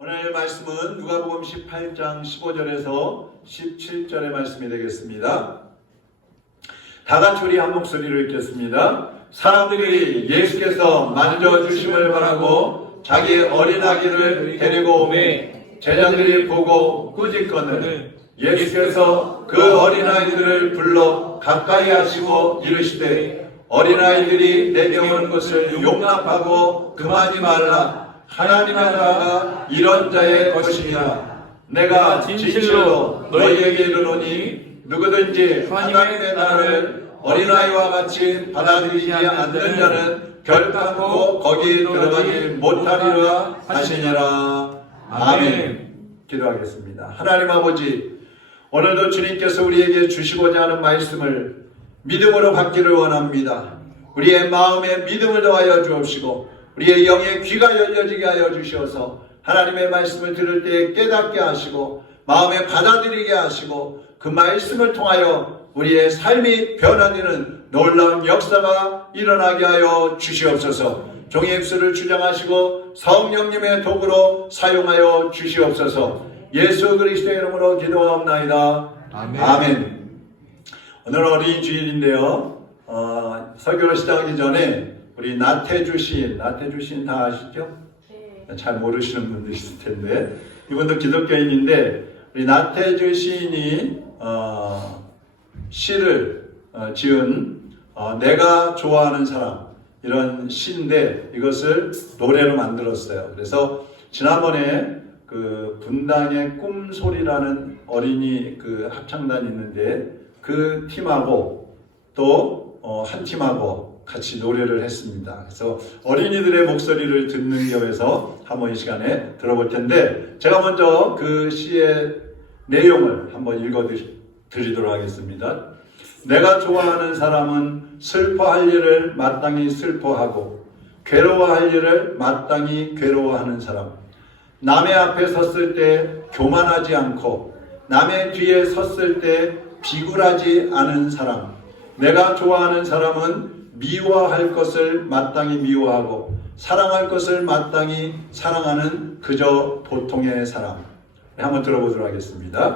오늘 말씀은 누가복음 18장 15절에서 17절의 말씀이 되겠습니다. 다 같이 우리 한 목소리로 읽겠습니다. 사람들이 예수께서 만져주심을 바라고 자기 어린 아기를 데리고 오매 제자들이 보고 꾸짖거늘 예수께서 그 어린아이들을 불러 가까이 하시고 이르시되 어린아이들이 내게 오는 것을 용납하고 금하지 말라. 하나님의 나라가 이런 자의 것이니라. 내가 진실로 너희에게 이르노니 누구든지 하나님의 나라를 어린아이와 같이 받아들이지 않는 자는 결단코 거기 들어가지 못하리라 하시니라. 아멘. 기도하겠습니다. 하나님 아버지, 오늘도 주님께서 우리에게 주시고자 하는 말씀을 믿음으로 받기를 원합니다. 우리의 마음에 믿음을 더하여 주옵시고 우리의 영의 귀가 열려지게 하여 주셔서 하나님의 말씀을 들을 때 깨닫게 하시고 마음에 받아들이게 하시고 그 말씀을 통하여 우리의 삶이 변화되는 놀라운 역사가 일어나게 하여 주시옵소서. 종의 입술을 주장하시고 성령님의 도구로 사용하여 주시옵소서. 예수 그리스도의 이름으로 기도하옵나이다. 아멘. 아멘. 오늘 어린이 주일인데요. 설교를 시작하기 전에 우리 나태주 시인 다 아시죠? 네. 잘 모르시는 분도 있을 텐데 이분도 기독교인인데 우리 나태주 시인이 시를 지은 내가 좋아하는 사람 이런 시인데 이것을 노래로 만들었어요. 그래서 지난번에 그 분당의 꿈소리라는 어린이 그 합창단이 있는데 그 팀하고 또 한 팀하고 같이 노래를 했습니다. 그래서 어린이들의 목소리를 듣는 겸해서 한번 이 시간에 들어볼 텐데 제가 먼저 그 시의 내용을 한번 읽어드리도록 하겠습니다. 내가 좋아하는 사람은 슬퍼할 일을 마땅히 슬퍼하고 괴로워할 일을 마땅히 괴로워하는 사람. 남의 앞에 섰을 때 교만하지 않고 남의 뒤에 섰을 때 비굴하지 않은 사람. 내가 좋아하는 사람은 미워할 것을 마땅히 미워하고 사랑할 것을 마땅히 사랑하는 그저 보통의 사람. 한번 들어보도록 하겠습니다.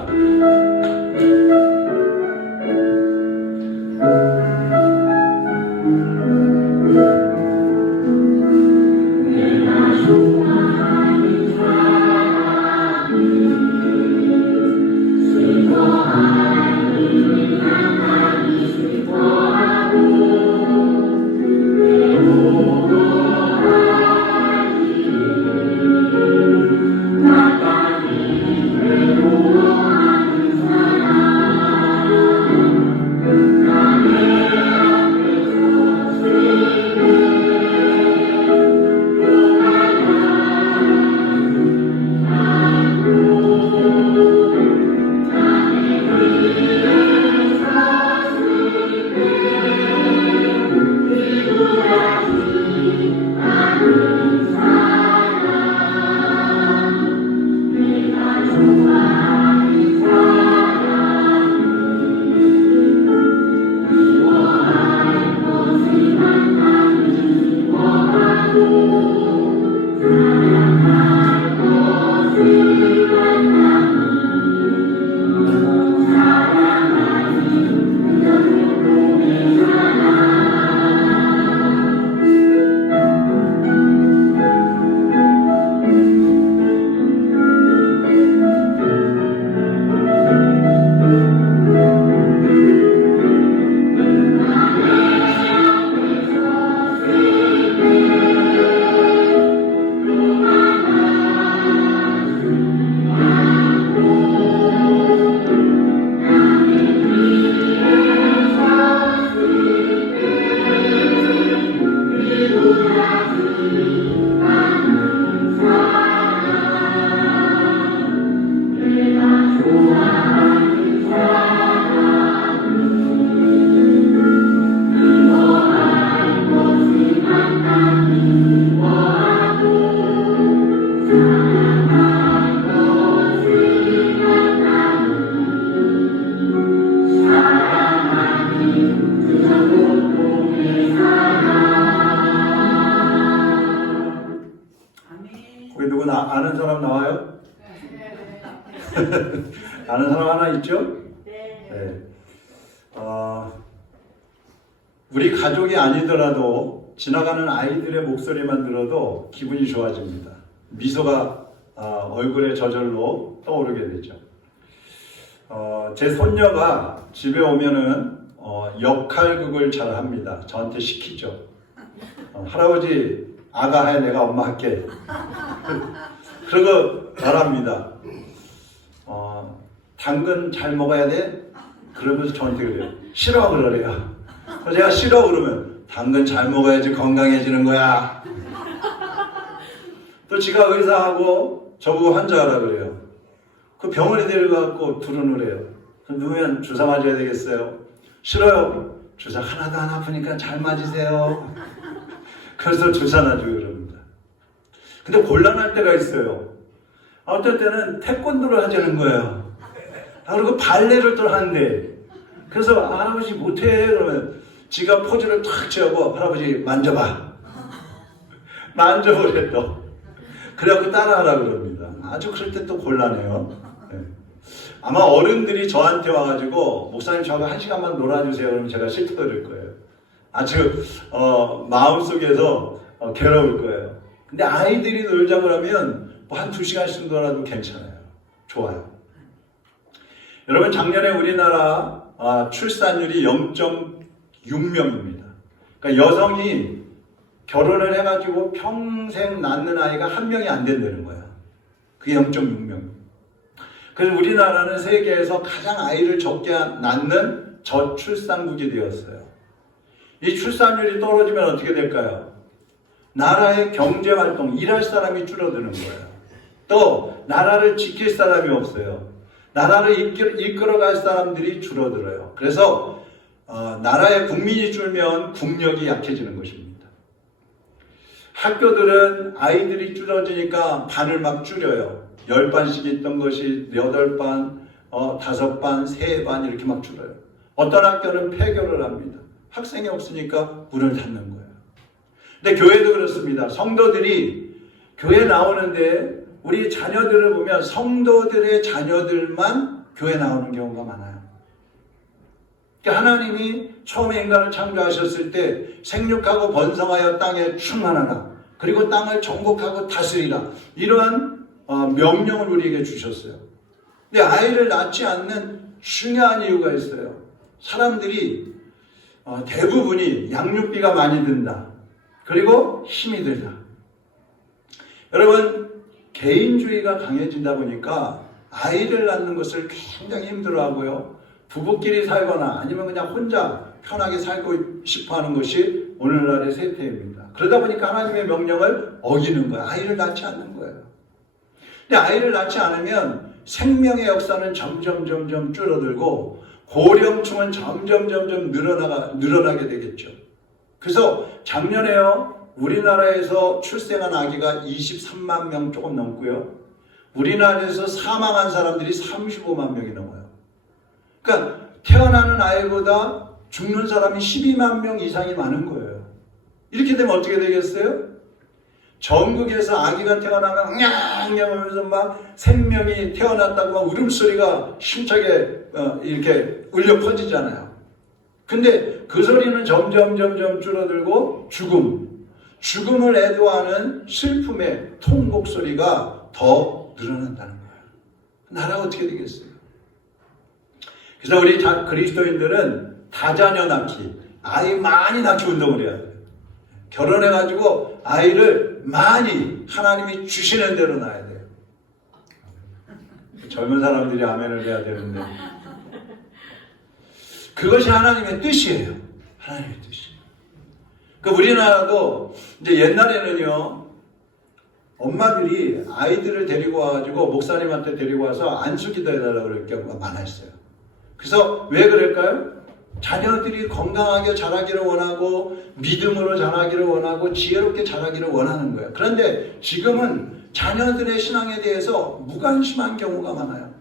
아는 사람 나와요? 아는 사람 하나 있죠? 네. 우리 가족이 아니더라도 지나가는 아이들의 목소리만 들어도 기분이 좋아집니다. 미소가 얼굴에 저절로 떠오르게 되죠. 제 손녀가 집에 오면은 역할극을 잘 합니다. 저한테 시키죠. 할아버지 아가 해, 내가 엄마 할게. 그러고 말합니다. 당근 잘 먹어야 돼? 그러면서 저한테 그래요. 싫어 그러래요. 그래서 제가 싫어 그러면 당근 잘 먹어야지 건강해지는 거야. 또 지가 의사하고 저보고 환자하라 그래요. 그 병원에 데려가고 두루누래요. 그럼 누우면 주사 맞아야 되겠어요? 싫어요. 주사 하나도 안 아프니까 잘 맞으세요. 그래서 주사 놔주고 그럽니다. 근데 곤란할 때가 있어요. 어떨 때는 태권도를 하자는 거예요. 그리고 발레를 또 하는데, 그래서 할아버지 못해 그러면 지가 포즈를 탁 취하고 할아버지 만져봐. 만져보래 또. 그래갖고 따라하라 그럽니다. 아주 그럴 때 또 곤란해요. 네. 아마 어른들이 저한테 와가지고 목사님 저하고 1시간만 놀아주세요 그러면 제가 싫다 그럴 거예요. 아주 마음속에서 괴로울 거예요. 근데 아이들이 놀자고 하면 뭐 한 2시간씩 놀아도 괜찮아요. 좋아요. 여러분 작년에 우리나라 출산율이 0.6명입니다. 그러니까 여성이 결혼을 해가지고 평생 낳는 아이가 1명이 안 된다는 거야. 그게 0.6명. 그래서 우리나라는 세계에서 가장 아이를 적게 낳는 저출산국이 되었어요. 이 출산율이 떨어지면 어떻게 될까요? 나라의 경제활동, 일할 사람이 줄어드는 거예요. 또 나라를 지킬 사람이 없어요. 나라를 이끌어갈 사람들이 줄어들어요. 그래서 나라의 국민이 줄면 국력이 약해지는 것입니다. 학교들은 아이들이 줄어지니까 반을 막 줄여요. 10반씩 있던 것이 8반, 5반, 3반 이렇게 막 줄어요. 어떤 학교는 폐교를 합니다. 학생이 없으니까 문을 닫는 거예요. 근데 교회도 그렇습니다. 성도들이 교회 나오는데 우리 자녀들을 보면 성도들의 자녀들만 교회 나오는 경우가 많아요. 그러니까 하나님이 처음에 인간을 창조하셨을 때 생육하고 번성하여 땅에 충만하라. 그리고 땅을 정복하고 다스리라. 이러한 명령을 우리에게 주셨어요. 근데 아이를 낳지 않는 중요한 이유가 있어요. 사람들이 대부분이 양육비가 많이 든다. 그리고 힘이 들다. 여러분 개인주의가 강해진다 보니까 아이를 낳는 것을 굉장히 힘들어하고요. 부부끼리 살거나 아니면 그냥 혼자 편하게 살고 싶어하는 것이 오늘날의 세태입니다. 그러다 보니까 하나님의 명령을 어기는 거예요. 아이를 낳지 않는 거예요. 근데 아이를 낳지 않으면 생명의 역사는 점점 줄어들고 고령층은 점점 늘어나게 되겠죠. 그래서 작년에요. 우리나라에서 출생한 아기가 23만 명 조금 넘고요. 우리나라에서 사망한 사람들이 35만 명이 넘어요. 그러니까 태어나는 아이보다 죽는 사람이 12만 명 이상이 많은 거예요. 이렇게 되면 어떻게 되겠어요? 전국에서 아기가 태어나면 냥냥 하면서 막 생명이 태어났다고 막 울음소리가 힘차게 이렇게 울려 퍼지잖아요. 근데 그 소리는 점점 줄어들고 죽음을 애도하는 슬픔의 통곡 소리가 더 늘어난다는 거예요. 나라가 어떻게 되겠어요? 그래서 우리 그리스도인들은 다자녀 낳기, 아이 많이 낳기 운동을 해야 돼요. 결혼해가지고 아이를 많이 하나님이 주시는 대로 낳아야 돼요. 젊은 사람들이 아멘을 해야 되는데 그것이 하나님의 뜻이에요. 하나님의 뜻이. 그 우리나라도 이제 옛날에는요, 엄마들이 아이들을 데리고 와가지고 목사님한테 데리고 와서 안수기도 해달라고 그럴 경우가 많았어요. 그래서 왜 그럴까요? 자녀들이 건강하게 자라기를 원하고 믿음으로 자라기를 원하고 지혜롭게 자라기를 원하는 거예요. 그런데 지금은 자녀들의 신앙에 대해서 무관심한 경우가 많아요.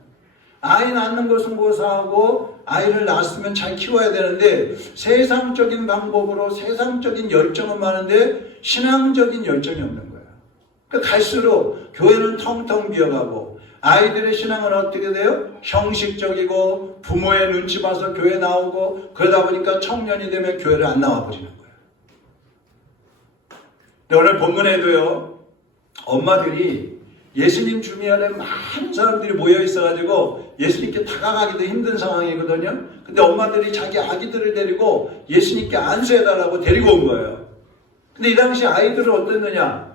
아이 낳는 것은 고사하고 아이를 낳았으면 잘 키워야 되는데 세상적인 방법으로 세상적인 열정은 많은데 신앙적인 열정이 없는 거예요. 갈수록 교회는 텅텅 비어가고 아이들의 신앙은 어떻게 돼요? 형식적이고 부모의 눈치 봐서 교회 나오고 그러다 보니까 청년이 되면 교회를 안 나와버리는 거예요. 근데 오늘 본문에도요. 엄마들이 예수님 주변에 많은 사람들이 모여 있어가지고 예수님께 다가가기도 힘든 상황이거든요. 근데 엄마들이 자기 아기들을 데리고 예수님께 안수해달라고 데리고 온 거예요. 근데 이 당시 아이들은 어땠느냐?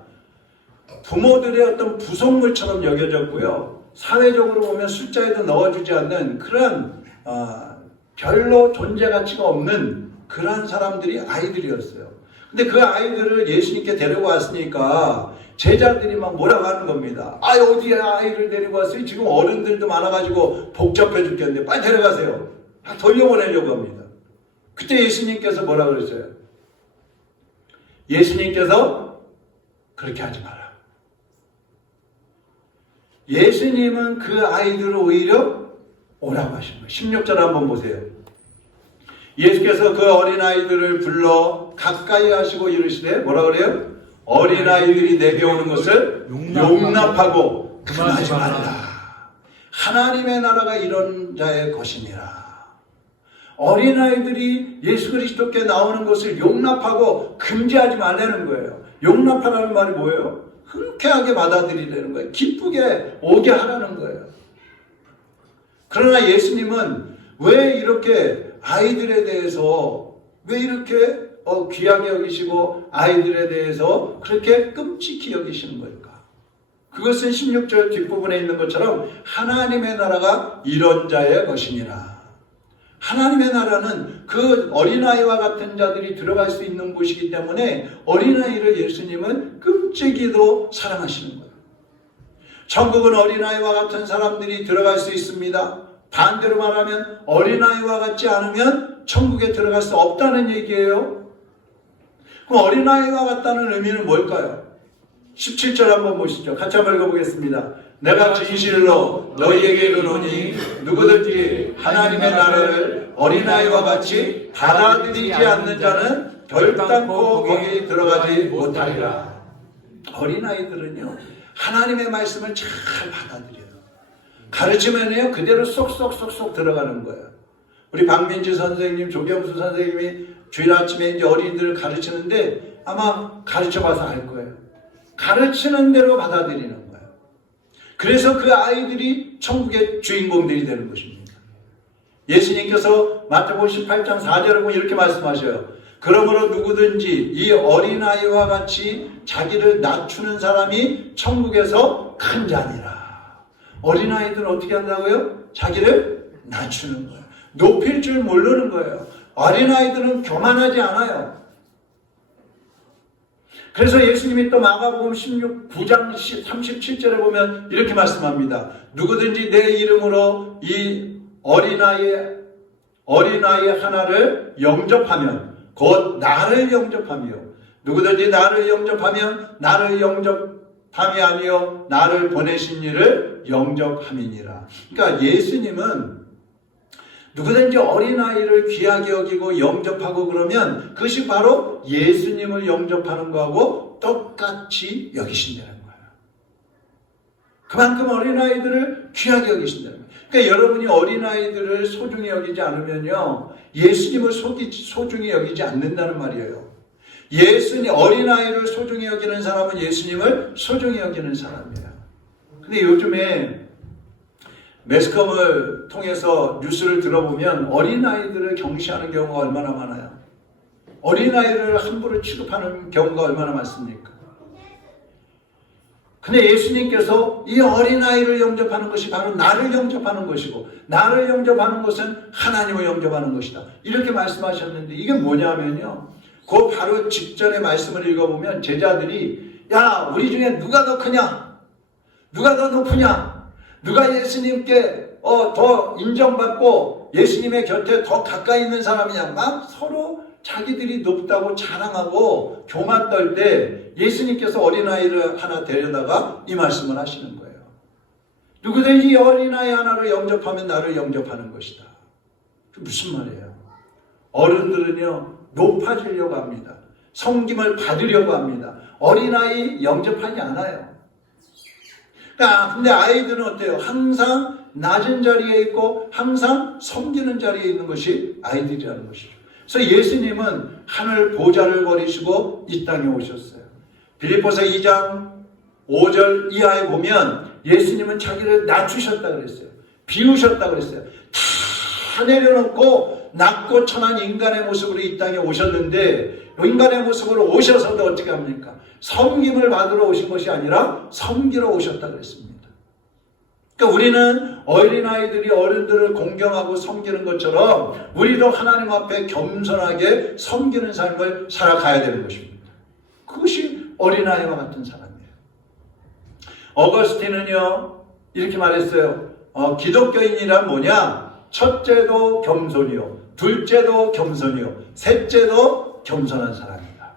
부모들의 어떤 부속물처럼 여겨졌고요. 사회적으로 보면 숫자에도 넣어주지 않는 그런 별로 존재 가치가 없는 그런 사람들이 아이들이었어요. 근데 그 아이들을 예수님께 데리고 왔으니까 제자들이 막 뭐라고 하는 겁니다. 어디에 아이를 데리고 왔어요? 지금 어른들도 많아가지고 복잡해 죽겠는데 빨리 데려가세요. 돌려보내려고 합니다. 그때 예수님께서 뭐라 그랬어요? 예수님께서 그렇게 하지 마라. 예수님은 그 아이들을 오히려 오라고 하신 거예요. 16절 한번 보세요. 예수께서 그 어린아이들을 불러 가까이 하시고 이르시되 뭐라 그래요? 어린아이들이 내게 오는 것을 용납하고 금하지 말라. 하나님의 나라가 이런 자의 것이니라. 어린아이들이 예수 그리스도께 나오는 것을 용납하고 금지하지 말라는 거예요. 용납하라는 말이 뭐예요? 흔쾌하게 받아들이라는 거예요. 기쁘게 오게 하라는 거예요. 그러나 예수님은 왜 이렇게 아이들에 대해서 왜 이렇게 귀하게 여기시고 아이들에 대해서 그렇게 끔찍히 여기시는 걸까? 그것은 16절 뒷부분에 있는 것처럼 하나님의 나라가 이런 자의 것이니라. 하나님의 나라는 그 어린아이와 같은 자들이 들어갈 수 있는 곳이기 때문에 어린아이를 예수님은 끔찍이도 사랑하시는 거예요. 천국은 어린아이와 같은 사람들이 들어갈 수 있습니다. 반대로 말하면 어린아이와 같지 않으면 천국에 들어갈 수 없다는 얘기예요. 그럼 어린아이와 같다는 의미는 뭘까요? 17절 한번 보시죠. 같이 한번 읽어보겠습니다. 내가 진실로 너희에게 이르노니 누구든지 하나님의 나라를 어린아이와 같이 받아들이지 않는 자는 결단코 거기 들어가지 못하리라. 어린아이들은요 하나님의 말씀을 잘 받아들여요. 가르치면요 그대로 쏙쏙쏙쏙 들어가는 거예요. 우리 박민지 선생님, 조경수 선생님이 주일 아침에 이제 어린이들을 가르치는데 아마 가르쳐봐서 알 거예요. 가르치는 대로 받아들이는 거예요. 그래서 그 아이들이 천국의 주인공들이 되는 것입니다. 예수님께서 마태복음 18장 4절에 보면 이렇게 말씀하셔요. 그러므로 누구든지 이 어린아이와 같이 자기를 낮추는 사람이 천국에서 큰 자니라. 어린아이들은 어떻게 한다고요? 자기를 낮추는 거예요. 높일 줄 모르는 거예요. 어린아이들은 교만하지 않아요. 그래서 예수님이 또 마가복음 9장 37절에 보면 이렇게 말씀합니다. 누구든지 내 이름으로 이 어린아이 하나를 영접하면 곧 나를 영접하며 누구든지 나를 영접하면 나를 영접함이 아니요 나를 보내신 이를 영접함이니라. 그러니까 예수님은 누구든지 어린아이를 귀하게 여기고 영접하고 그러면 그것이 바로 예수님을 영접하는 거하고 똑같이 여기신다는 거예요. 그만큼 어린아이들을 귀하게 여기신다는 거예요. 그러니까 여러분이 어린아이들을 소중히 여기지 않으면요 예수님을 소중히 여기지 않는다는 말이에요. 어린아이를 소중히 여기는 사람은 예수님을 소중히 여기는 사람이에요. 근데 요즘에 매스컴을 통해서 뉴스를 들어보면 어린아이들을 경시하는 경우가 얼마나 많아요. 어린아이를 함부로 취급하는 경우가 얼마나 많습니까? 근데 예수님께서 이 어린아이를 영접하는 것이 바로 나를 영접하는 것이고 나를 영접하는 것은 하나님을 영접하는 것이다. 이렇게 말씀하셨는데 이게 뭐냐면요. 그 바로 직전의 말씀을 읽어보면 제자들이 야 우리 중에 누가 더 크냐? 누가 더 높으냐? 누가 예수님께 더 인정받고 예수님의 곁에 더 가까이 있는 사람이냐? 막 서로 자기들이 높다고 자랑하고 교만 떨 때 예수님께서 어린아이를 하나 데려다가 이 말씀을 하시는 거예요. 누구든지 어린아이 하나를 영접하면 나를 영접하는 것이다. 그 무슨 말이에요? 어른들은요 높아지려고 합니다. 섬김을 받으려고 합니다. 어린아이 영접하지 않아요. 근데 아이들은 어때요? 항상 낮은 자리에 있고 항상 섬기는 자리에 있는 것이 아이들이라는 것이죠. 그래서 예수님은 하늘 보좌를 버리시고 이 땅에 오셨어요. 빌립보서 2장 5절 이하에 보면 예수님은 자기를 낮추셨다 그랬어요. 비우셨다 그랬어요. 다 내려놓고 낮고 천한 인간의 모습으로 이 땅에 오셨는데, 인간의 모습으로 오셔서도 어떻게 합니까? 섬김을 받으러 오신 것이 아니라 섬기러 오셨다 그랬습니다. 그러니까 우리는 어린아이들이 어른들을 공경하고 섬기는 것처럼 우리도 하나님 앞에 겸손하게 섬기는 삶을 살아가야 되는 것입니다. 그것이 어린아이와 같은 사람이에요. 어거스틴은요 이렇게 말했어요. 기독교인이란 뭐냐? 첫째도 겸손이요, 둘째도 겸손이요, 셋째도 겸손한 사람이다.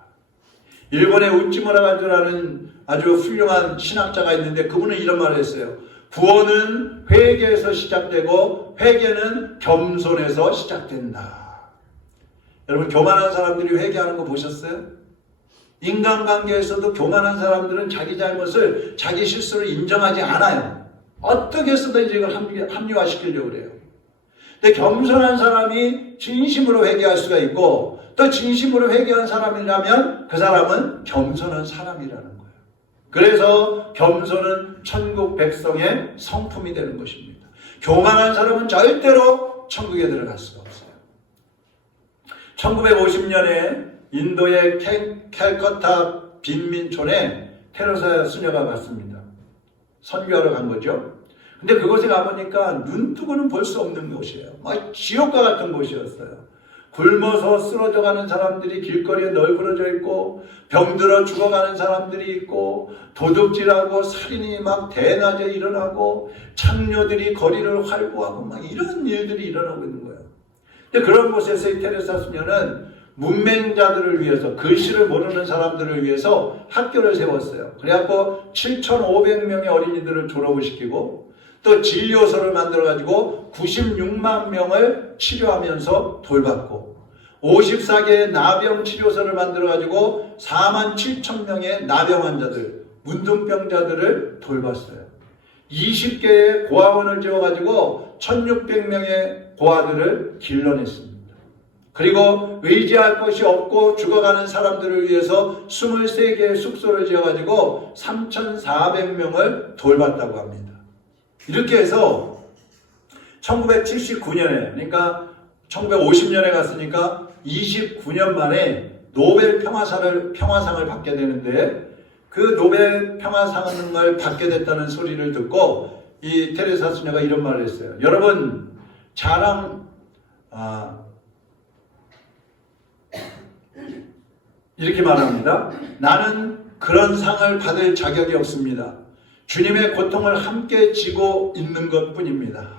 일본의 우찌무라가즈라는 아주 훌륭한 신학자가 있는데 그분은 이런 말을 했어요. 구원은 회개에서 시작되고 회개는 겸손에서 시작된다. 여러분, 교만한 사람들이 회개하는 거 보셨어요? 인간관계에서도 교만한 사람들은 자기 잘못을, 자기 실수를 인정하지 않아요. 어떻게 해서든지 이걸 합리화시키려고 그래요. 근데 겸손한 사람이 진심으로 회개할 수가 있고, 또 진심으로 회개한 사람이라면 그 사람은 겸손한 사람이라는 거예요. 그래서 겸손은 천국 백성의 성품이 되는 것입니다. 교만한 사람은 절대로 천국에 들어갈 수가 없어요. 1950년에 인도의 캘커타 빈민촌에 테레사 수녀가 갔습니다. 선교하러 간 거죠. 근데 그곳에 가보니까 눈 뜨고는 볼 수 없는 곳이에요. 막 지옥과 같은 곳이었어요. 굶어서 쓰러져가는 사람들이 길거리에 널브러져 있고, 병들어 죽어가는 사람들이 있고, 도둑질하고 살인이 막 대낮에 일어나고, 창녀들이 거리를 활보하고 막 이런 일들이 일어나고 있는 거예요. 근데 그런 곳에서 이 테레사 수녀는 문맹자들을 위해서, 글씨를 모르는 사람들을 위해서 학교를 세웠어요. 그래갖고 7,500명의 어린이들을 졸업을 시키고, 또 진료소를 만들어가지고 96만 명을 치료하면서 돌봤고, 54개의 나병 치료소를 만들어가지고 4만 7천 명의 나병 환자들, 문둥병자들을 돌봤어요. 20개의 고아원을 지어가지고 1600명의 고아들을 길러냈습니다. 그리고 의지할 것이 없고 죽어가는 사람들을 위해서 23개의 숙소를 지어가지고 3,400명을 돌봤다고 합니다. 이렇게 해서 1979년에, 그러니까 1950년에 갔으니까 29년 만에 노벨 평화상을 받게 되는데, 그 노벨 평화상을 받게 됐다는 소리를 듣고 이 테레사 수녀가 이런 말을 했어요. 여러분, 이렇게 말합니다. 나는 그런 상을 받을 자격이 없습니다. 주님의 고통을 함께 지고 있는 것 뿐입니다.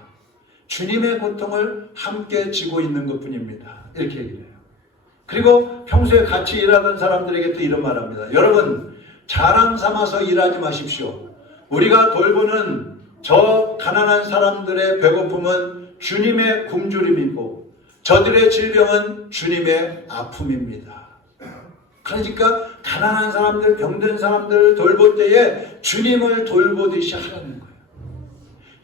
주님의 고통을 함께 지고 있는 것 뿐입니다. 이렇게 얘기를 해요. 그리고 평소에 같이 일하던 사람들에게 또 이런 말 합니다. 여러분, 자랑 삼아서 일하지 마십시오. 우리가 돌보는 저 가난한 사람들의 배고픔은 주님의 굶주림이고, 저들의 질병은 주님의 아픔입니다. 그러니까 가난한 사람들, 병든 사람들을 돌볼 때에 주님을 돌보듯이 하라는 거예요.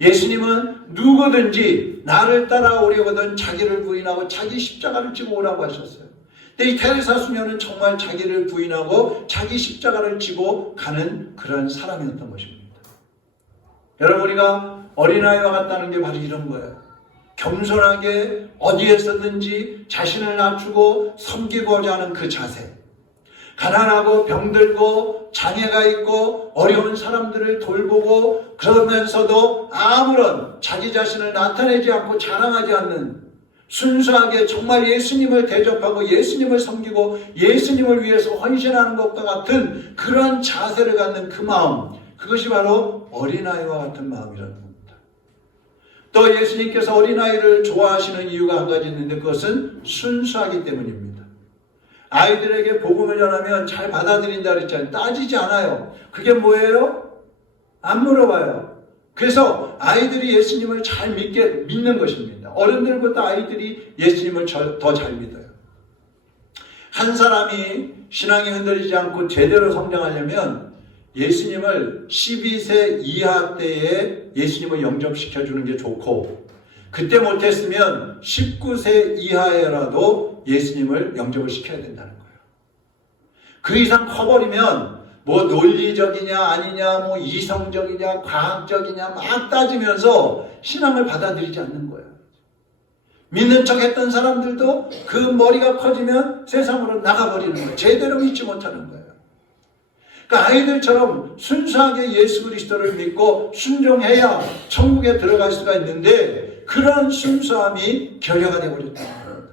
예수님은 누구든지 나를 따라오려거든 자기를 부인하고 자기 십자가를 지고 오라고 하셨어요. 근데 이 테레사 수녀는 정말 자기를 부인하고 자기 십자가를 지고 가는 그런 사람이었던 것입니다. 여러분, 우리가 어린아이와 같다는 게 바로 이런 거예요. 겸손하게 어디에서든지 자신을 낮추고 섬기고자 하는 그 자세. 가난하고 병들고 장애가 있고 어려운 사람들을 돌보고, 그러면서도 아무런 자기 자신을 나타내지 않고 자랑하지 않는, 순수하게 정말 예수님을 대접하고 예수님을 섬기고 예수님을 위해서 헌신하는 것과 같은 그러한 자세를 갖는 그 마음, 그것이 바로 어린아이와 같은 마음이라는 겁니다. 또 예수님께서 어린아이를 좋아하시는 이유가 한 가지 있는데, 그것은 순수하기 때문입니다. 아이들에게 복음을 전하면 잘 받아들인다 그랬잖아요. 따지지 않아요. 그게 뭐예요? 안 물어봐요. 그래서 아이들이 예수님을 잘 믿는 것입니다. 어른들보다 아이들이 예수님을 더 잘 믿어요. 한 사람이 신앙이 흔들리지 않고 제대로 성장하려면 예수님을 12세 이하 때에 예수님을 영접시켜주는 게 좋고, 그때 못했으면 19세 이하에라도 예수님을 영접을 시켜야 된다는 거예요. 그 이상 커버리면 뭐 논리적이냐 아니냐, 뭐 이성적이냐 과학적이냐 막 따지면서 신앙을 받아들이지 않는 거예요. 믿는 척 했던 사람들도 그 머리가 커지면 세상으로 나가버리는 거예요. 제대로 믿지 못하는 거예요. 그러니까 아이들처럼 순수하게 예수 그리스도를 믿고 순종해야 천국에 들어갈 수가 있는데, 그런 순수함이 결여가 되어버렸다는 거예요.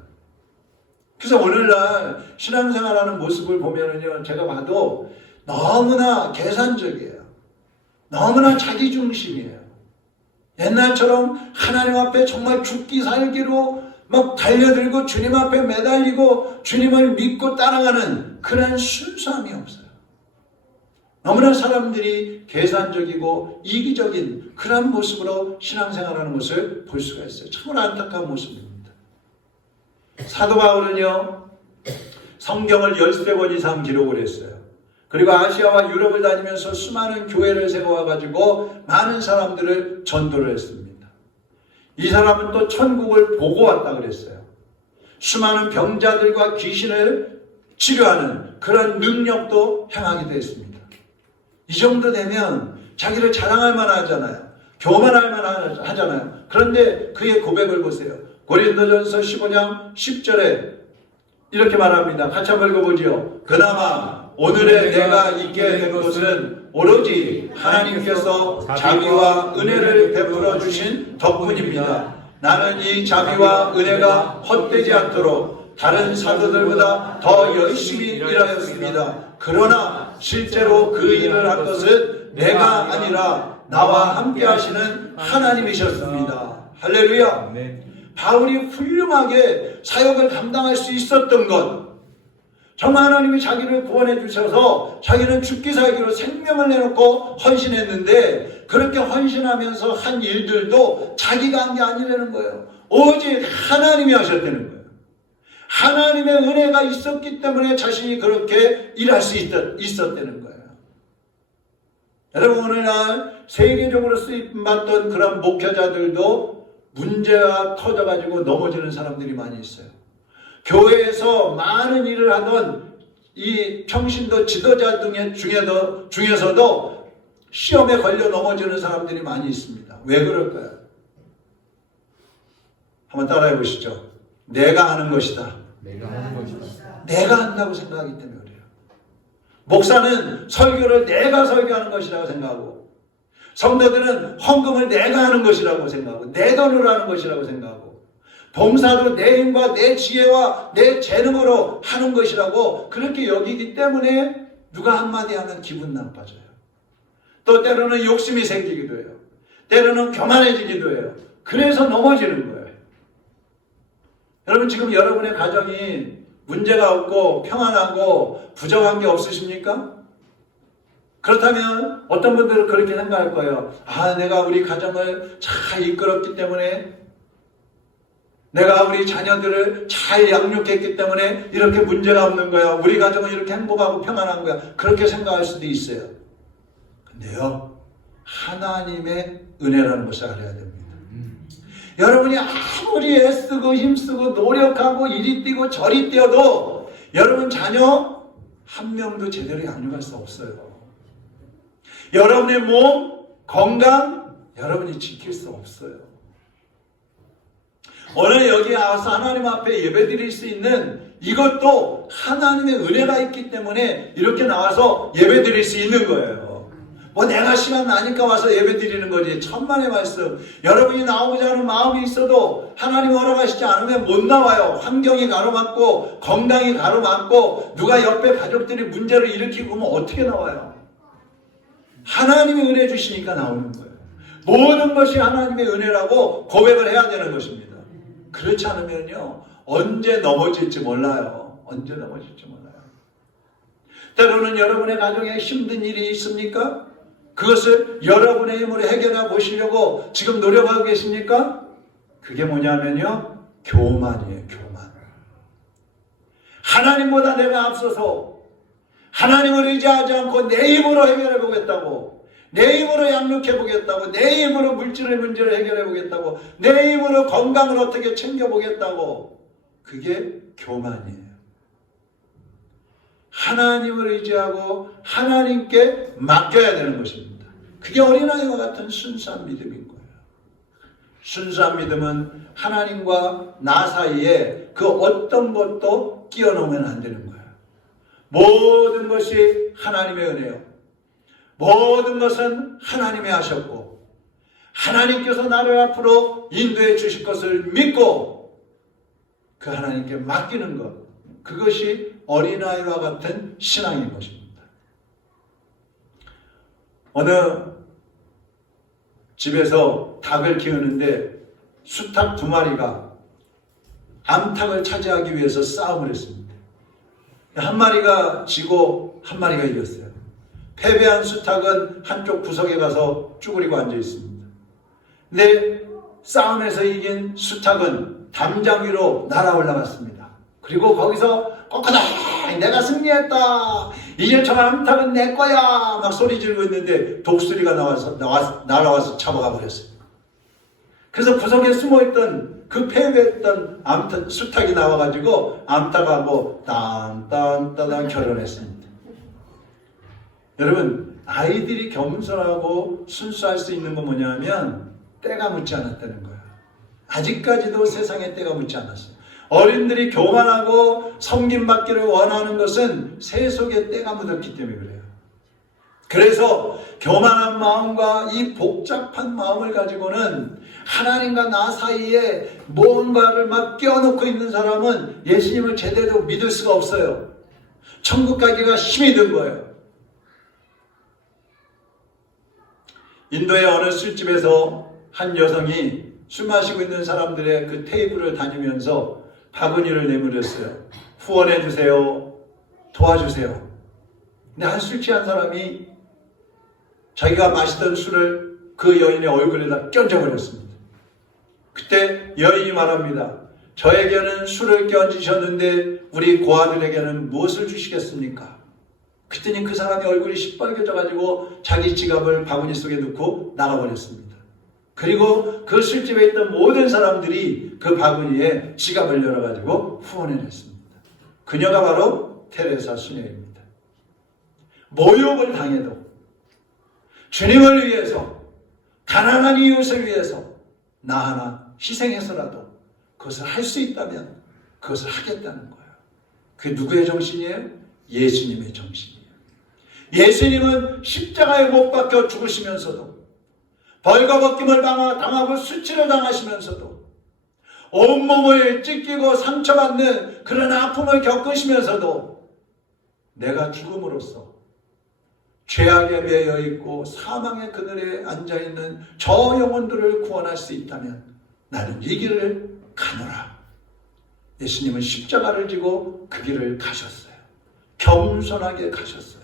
그래서 오늘날 신앙생활하는 모습을 보면은요, 제가 봐도 너무나 계산적이에요. 너무나 자기중심이에요. 옛날처럼 하나님 앞에 정말 죽기 살기로 막 달려들고 주님 앞에 매달리고 주님을 믿고 따라가는 그런 순수함이 없어요. 너무나 사람들이 계산적이고 이기적인 그런 모습으로 신앙생활하는 것을 볼 수가 있어요. 참으로 안타까운 모습입니다. 사도 바울은요, 성경을 13권 이상 기록을 했어요. 그리고 아시아와 유럽을 다니면서 수많은 교회를 세워가지고 많은 사람들을 전도를 했습니다. 이 사람은 또 천국을 보고 왔다 그랬어요. 수많은 병자들과 귀신을 치료하는 그런 능력도 행하기도 했습니다. 이 정도 되면 자기를 자랑할 만하잖아요. 교만할 만하잖아요. 그런데 그의 고백을 보세요. 고린도전서 15장 10절에 이렇게 말합니다. 같이 한번 읽어보지요. 그나마 오늘의 내가 있게 된 것은 오로지 하나님께서 자비와 은혜를 베풀어 주신 덕분입니다. 나는 이 자비와 은혜가 헛되지 않도록 다른 사도들보다 더 열심히 일하였습니다. 그러나 실제로 그 일을 한 것은 내가 아니라 나와 함께 하시는 하나님이셨습니다. 할렐루야. 바울이 훌륭하게 사역을 감당할 수 있었던 것, 정말 하나님이 자기를 구원해 주셔서 자기는 죽기 살기로 생명을 내놓고 헌신했는데, 그렇게 헌신하면서 한 일들도 자기가 한 게 아니라는 거예요. 오직 하나님이 하셨다는 거예요. 하나님의 은혜가 있었기 때문에 자신이 그렇게 일할 수 있었다는 거예요. 여러분, 오늘날 세계적으로 쓰임받던 그런 목회자들도 문제가 터져가지고 넘어지는 사람들이 많이 있어요. 교회에서 많은 일을 하던 이 평신도 지도자 중에서도 시험에 걸려 넘어지는 사람들이 많이 있습니다. 왜 그럴까요? 한번 따라해 보시죠. 내가 하는 것이다. 내가 한다고 생각하기 때문에 그래요. 목사는 설교를 내가 설교하는 것이라고 생각하고, 성도들은 헌금을 내가 하는 것이라고 생각하고, 내 돈으로 하는 것이라고 생각하고, 봉사도 내 힘과 내 지혜와 내 재능으로 하는 것이라고 그렇게 여기기 때문에 누가 한마디 하면 기분 나빠져요. 또 때로는 욕심이 생기기도 해요. 때로는 교만해지기도 해요. 그래서 넘어지는 거예요. 여러분, 지금 여러분의 가정이 문제가 없고 평안하고 부정한 게 없으십니까? 그렇다면 어떤 분들은 그렇게 생각할 거예요. 내가 우리 가정을 잘 이끌었기 때문에, 내가 우리 자녀들을 잘 양육했기 때문에 이렇게 문제가 없는 거야. 우리 가정은 이렇게 행복하고 평안한 거야. 그렇게 생각할 수도 있어요. 근데요, 하나님의 은혜라는 것을 알아야 됩니다. 여러분이 아무리 애쓰고 힘쓰고 노력하고 이리 뛰고 저리 뛰어도 여러분 자녀 한 명도 제대로 양육할 수 없어요. 여러분의 몸, 건강 여러분이 지킬 수 없어요. 오늘 여기 와서 하나님 앞에 예배드릴 수 있는 이것도 하나님의 은혜가 있기 때문에 이렇게 나와서 예배드릴 수 있는 거예요. 뭐 내가 시간 나니까 와서 예배드리는 거지. 천만의 말씀. 여러분이 나오고자 하는 마음이 있어도 하나님 허락하시지 않으면 못 나와요. 환경이 가로막고 건강이 가로막고 누가 옆에 가족들이 문제를 일으키고 그러면 어떻게 나와요? 하나님이 은혜 주시니까 나오는 거예요. 모든 것이 하나님의 은혜라고 고백을 해야 되는 것입니다. 그렇지 않으면요, 언제 넘어질지 몰라요. 언제 넘어질지 몰라요. 때로는 여러분의 가정에 힘든 일이 있습니까? 그것을 여러분의 힘으로 해결해 보시려고 지금 노력하고 계십니까? 그게 뭐냐면요, 교만이에요. 교만. 하나님보다 내가 앞서서 하나님을 의지하지 않고 내 힘으로 해결해 보겠다고, 내 힘으로 양육해 보겠다고, 내 힘으로 물질의 문제를 해결해 보겠다고, 내 힘으로 건강을 어떻게 챙겨 보겠다고, 그게 교만이에요. 하나님을 의지하고 하나님께 맡겨야 되는 것입니다. 그게 어린아이와 같은 순수한 믿음인 거예요. 순수한 믿음은 하나님과 나 사이에 그 어떤 것도 끼워넣으면 안 되는 거예요. 모든 것이 하나님의 은혜요. 모든 것은 하나님이 하셨고 하나님께서 나를 앞으로 인도해 주실 것을 믿고 그 하나님께 맡기는 것, 그것이 어린아이와 같은 신앙인 것입니다. 어느 집에서 닭을 키우는데 수탉 2마리가 암탉을 차지하기 위해서 싸움을 했습니다. 한 마리가 지고 한 마리가 이겼어요. 패배한 수탉은 한쪽 구석에 가서 쭈그리고 앉아 있습니다. 근데 싸움에서 이긴 수탉은 담장 위로 날아 올라갔습니다. 그리고 거기서 꼿꼿하게 내가 승리했다, 이제 저 암탉은 내 거야 막 소리 지르고 있는데 독수리가 날아와서 잡아가 버렸어요. 그래서 구석에 숨어있던 그 패배했던 수탉이 나와가지고 암탉하고 딴딴따단 결혼했습니다. 여러분, 아이들이 겸손하고 순수할 수 있는 건 뭐냐면 때가 묻지 않았다는 거예요. 아직까지도 세상에 때가 묻지 않았어요. 어린들이 교만하고 섬김받기를 원하는 것은 새 속에 때가 묻었기 때문에 그래요. 그래서 교만한 마음과 이 복잡한 마음을 가지고는 하나님과 나 사이에 뭔가를 막 끼워놓고 있는 사람은 예수님을 제대로 믿을 수가 없어요. 천국 가기가 힘이 든 거예요. 인도의 어느 술집에서 한 여성이 술 마시고 있는 사람들의 그 테이블을 다니면서 바구니를 내밀었어요. 후원해 주세요. 도와주세요. 근데 한 술 취한 사람이 자기가 마시던 술을 그 여인의 얼굴에다 껴줘버렸습니다. 그때 여인이 말합니다. 저에게는 술을 껴주셨는데 우리 고아들에게는 무엇을 주시겠습니까? 그랬더니 그 사람의 얼굴이 시뻘개져가지고 자기 지갑을 바구니 속에 넣고 나가버렸습니다. 그리고 그 술집에 있던 모든 사람들이 그 바구니에 지갑을 열어가지고 후원해냈습니다. 그녀가 바로 테레사 수녀입니다. 모욕을 당해도 주님을 위해서, 가난한 이웃을 위해서 나 하나 희생해서라도 그것을 할 수 있다면 그것을 하겠다는 거예요. 그게 누구의 정신이에요? 예수님의 정신이에요. 예수님은 십자가에 못 박혀 죽으시면서도, 벌거벗김을 당하고 수치를 당하시면서도, 온몸을 찢기고 상처받는 그런 아픔을 겪으시면서도 내가 죽음으로써 죄악에 매여 있고 사망의 그늘에 앉아있는 저 영혼들을 구원할 수 있다면 나는 이 길을 가노라. 예수님은 십자가를 지고 그 길을 가셨어요. 겸손하게 가셨어요.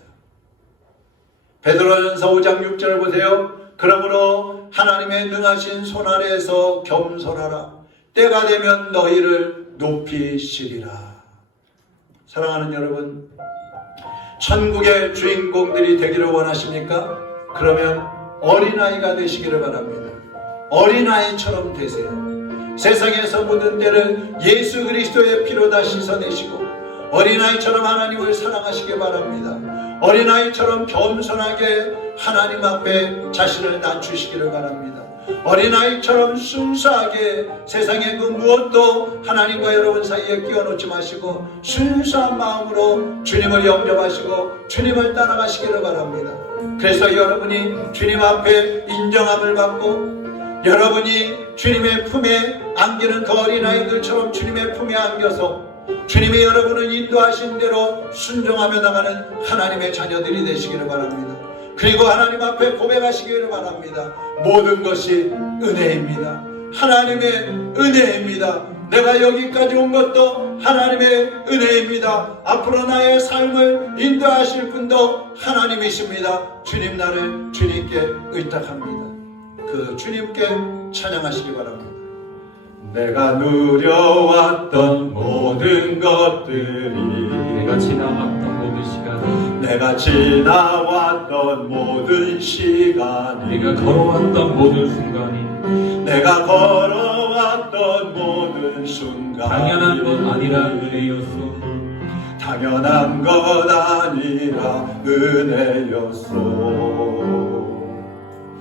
베드로전서 5장 6절을 보세요. 그러므로 하나님의 능하신 손 아래에서 겸손하라. 때가 되면 너희를 높이시리라. 사랑하는 여러분, 천국의 주인공들이 되기를 원하십니까? 그러면 어린아이가 되시기를 바랍니다. 어린아이처럼 되세요. 세상에서 묻은 때를 예수 그리스도의 피로 다 씻어내시고 어린아이처럼 하나님을 사랑하시기 바랍니다. 어린아이처럼 겸손하게 하나님 앞에 자신을 낮추시기를 바랍니다. 어린아이처럼 순수하게 세상의 그 무엇도 하나님과 여러분 사이에 끼워놓지 마시고 순수한 마음으로 주님을 영접하시고 주님을 따라가시기를 바랍니다. 그래서 여러분이 주님 앞에 인정함을 받고 여러분이 주님의 품에 안기는 그 어린아이들처럼 주님의 품에 안겨서 주님이 여러분을 인도하신 대로 순종하며 나가는 하나님의 자녀들이 되시기를 바랍니다. 그리고 하나님 앞에 고백하시기를 바랍니다. 모든 것이 은혜입니다. 하나님의 은혜입니다. 내가 여기까지 온 것도 하나님의 은혜입니다. 앞으로 나의 삶을 인도하실 분도 하나님이십니다. 주님, 나를 주님께 의탁합니다. 그 주님께 찬양하시기 바랍니다. 내가 누려왔던 모든 것들이, 내가 지나왔던 모든 시간이, 내가 지나왔던 모든 시간이, 내가 걸어왔던 모든 순간이 내가 걸어왔던 모든 순간이 당연한 것 아니라 은혜였소. 당연한 것 아니라 은혜였소.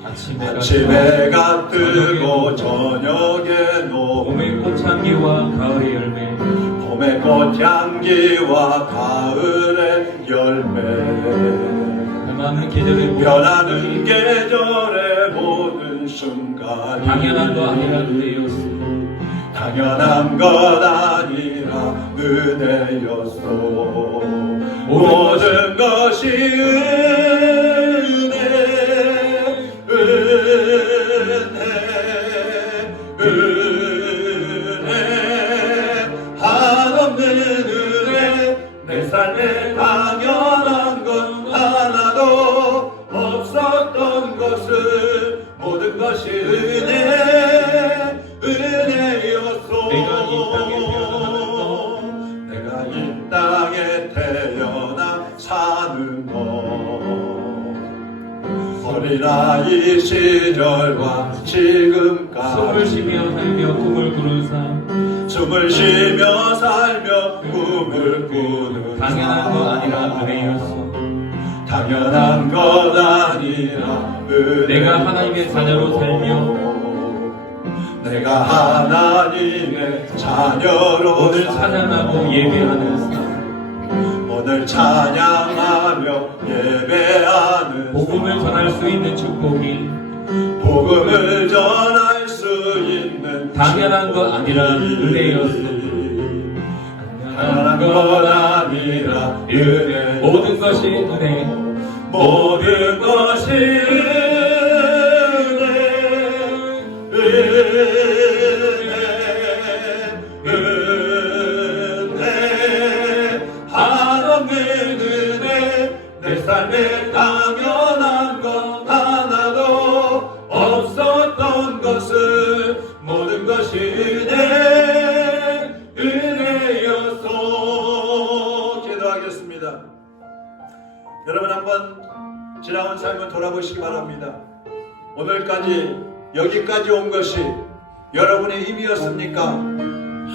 아침에 해가 뜨고 저녁에 봄의 꽃향기와 가을의 열매, 봄의 꽃향기와 가을의 열매, 변하는 계절의 모든 순간이 당연한 것 아니라 은혜였소. 당연한 것 아니라 은혜였소. 모든 것이 은혜, 한없는 은혜. 내 삶에 당연한 것 하나도 없었던 것은 모든 것이 은혜, 은혜였소. 내가 이 땅에 태어나 사는 것, 어린아이 시절과 지금까지 숨을 쉬며 살며 꿈을 꾸는 삶, 숨을 쉬며 살며 꿈을 꾸는 당연한 것 아니라 은혜였소. 당연한 것 아니라 은혜. 내가 하나님의 자녀로 살며 내가 하나님의 자녀로 오늘 찬양하고 예배하는 삶, 오늘 찬양하며 예배하는 복음을 전할 수 있는 축복이 복음을 전할 수 있는 당연한 것 아니라 은혜였소. 당연한 것 아니라 은혜. 모든 것이 은혜, 모든 것이 은혜, 은혜, 한없는 은혜. 내 삶에 당연한 것 하나도 없었던 것은 모든 것이 은혜, 은혜였소. 기도하겠습니다. 여러분 한번 지나온 삶을 돌아보시기 바랍니다. 오늘까지 여기까지 온 것이 여러분의 힘이었습니까?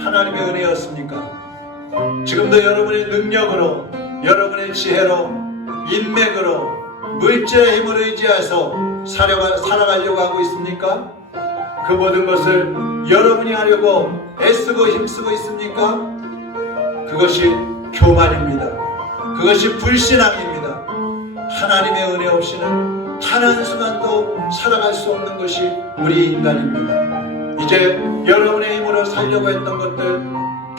하나님의 은혜였습니까? 지금도 여러분의 능력으로, 여러분의 지혜로, 인맥으로, 물질의 힘을 의지해서 살아가려고 하고 있습니까? 그 모든 것을 여러분이 하려고 애쓰고 힘쓰고 있습니까? 그것이 교만입니다. 그것이 불신앙입니다. 하나님의 은혜 없이는 단 한순간도 살아갈 수 없는 것이 우리 인간입니다. 이제 여러분의 힘으로 살려고 했던 것들,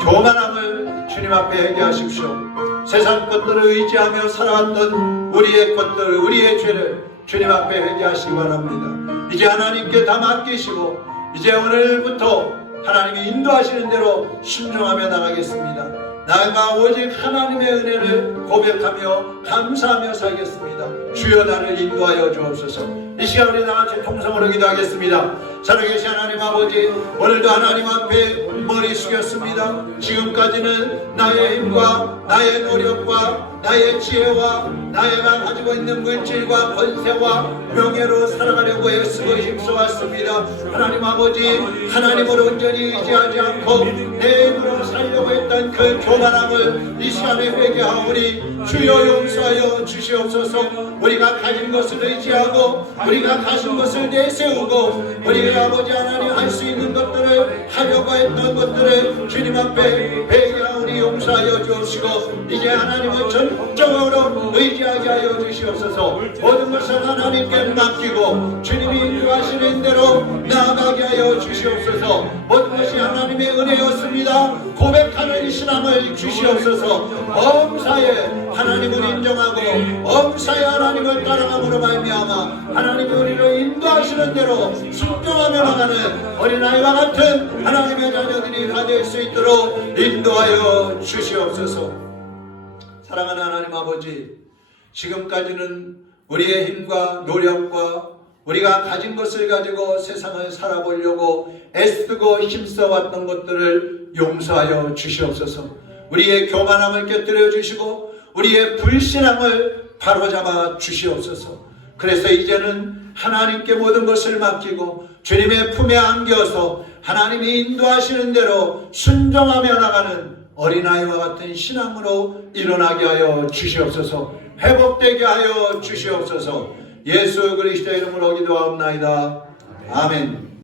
교만함을 주님 앞에 회개하십시오. 세상 것들을 의지하며 살아왔던 우리의 것들, 우리의 죄를 주님 앞에 회개하시기 바랍니다. 이제 하나님께 다 맡기시고 이제 오늘부터 하나님이 인도하시는 대로 순종하며 나가겠습니다. 나가 오직 하나님의 은혜를 고백하며 감사하며 살겠습니다. 주여 나를 인도하여 주옵소서. 이 시간 우리 다같이 통성으로 기도하겠습니다. 살아계신 하나님 아버지, 오늘도 하나님 앞에 머리 숙였습니다. 지금까지는 나의 힘과 나의 노력과 나의 지혜와 나가 가지고 있는 물질과 권세와 명예로 살아가려고 애쓰고 힘써왔습니다. 하나님 아버지, 하나님을 온전히 의지하지 않고 내 힘으로 살려고 했던 그 교만함을 이 시간에 회개하오니 주여 용서하여 주시옵소서. 우리가 가진 것을 의지하고 우리가 가진 것을 내세우고 우리가 아버지 하나님 할 수 있는 것들을 하려고 했던 것들을 주님 앞에 회개하오니 용서하여 주옵시고 이제 하나님을 전적으로 의지하게 하여 주시옵소서. 모든 것을 하나님께 맡기고 주님이 인도하시는 대로 나아가게 하여 주시옵소서. 모든 것이 하나님의 은혜였습니다. 고백하는 신앙을 주시옵소서. 범사에 하나님을 인정하고 범사에 하나님을 따라감으로 말미암아 하나님이 우리를 인도하시는 대로 순종하며 나가는 어린아이와 같은 하나님의 자녀들이 다 될 수 있도록 인도하여 주시옵소서. 사랑하는 하나님 아버지, 지금까지는 우리의 힘과 노력과 우리가 가진 것을 가지고 세상을 살아보려고 애쓰고 힘써왔던 것들을 용서하여 주시옵소서. 우리의 교만함을 깨뜨려 주시고 우리의 불신앙을 바로잡아 주시옵소서. 그래서 이제는 하나님께 모든 것을 맡기고 주님의 품에 안겨서 하나님이 인도하시는 대로 순종하며 나가는 어린아이와 같은 신앙으로 일어나게 하여 주시옵소서. 회복되게 하여 주시옵소서. 예수 그리스도의 이름으로 기도하옵나이다. 아멘.